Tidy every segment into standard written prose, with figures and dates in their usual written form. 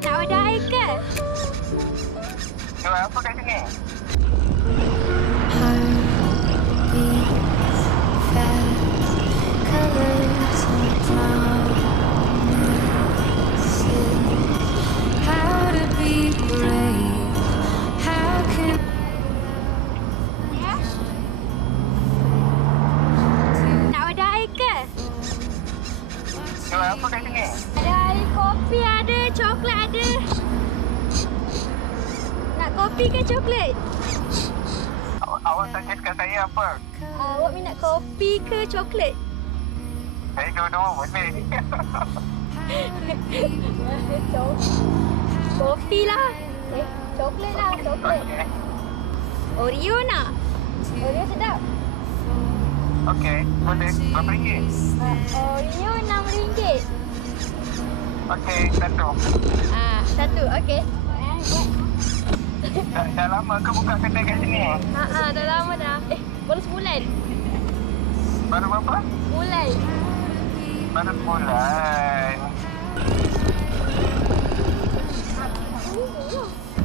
Nak order air ke? Jual apa kat sini? Ya? Nak order air ke? Jual apa kat sini? Ada air kopi ada, coklat ada. Nak kopi ke coklat? Awak suggest kat saya apa? Awak minat kopi ke coklat? Saya dua-dua boleh. Kopi lah. Coklat lah, coklat. Okey. Oreo nak? Oreo sedap. Okey, boleh. Berapa ringgit? Oreo RM6. Okey, satu. Satu, okey. Dah lama ke buka kedai kat sini? Dah lama dah. Baru sebulan. Baru berapa? Sebulan. Baru sebulan.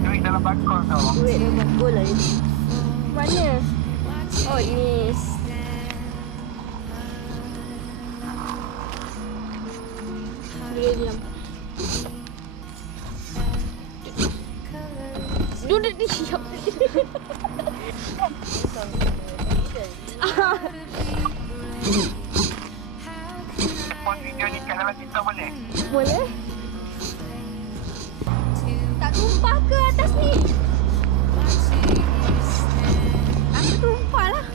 Duit dalam bakul tu. Duit dalam bakul lah ni. Mana? Oh, ni. Diam. Duduk di siap. Pon video ni kat dalam TikTok boleh? Boleh? Tak tumpah ke atas ni? Aku tumpah lah.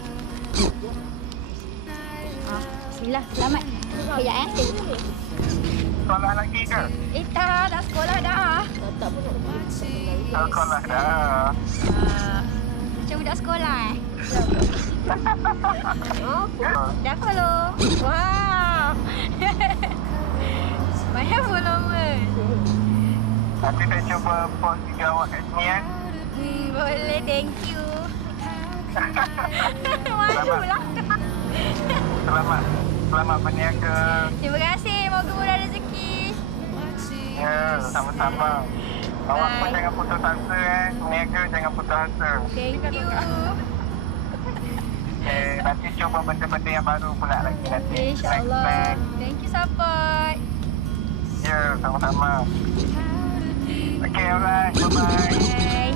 Bismillah, selamat. Sekejap Sekolah lagi ke? tak sekolah dah. Sekolah dah. Macam budak sekolah Dah follow. Wow. Banyak follower. Nanti saya cuba post video awak kat sini kan? Boleh, thank you. Malu lah. Selamat berniaga. Terima kasih. Moga murah rezeki. Ya, sama-sama. Awak pun Bye. jangan putus asa berniaga jangan putus asa. Thank you. Nanti cuba benda-benda yang baru pula lagi nanti. InsyaAllah. Next. Thank you support. Ya, sama-sama. Okay, alright. Bye-bye. Bye.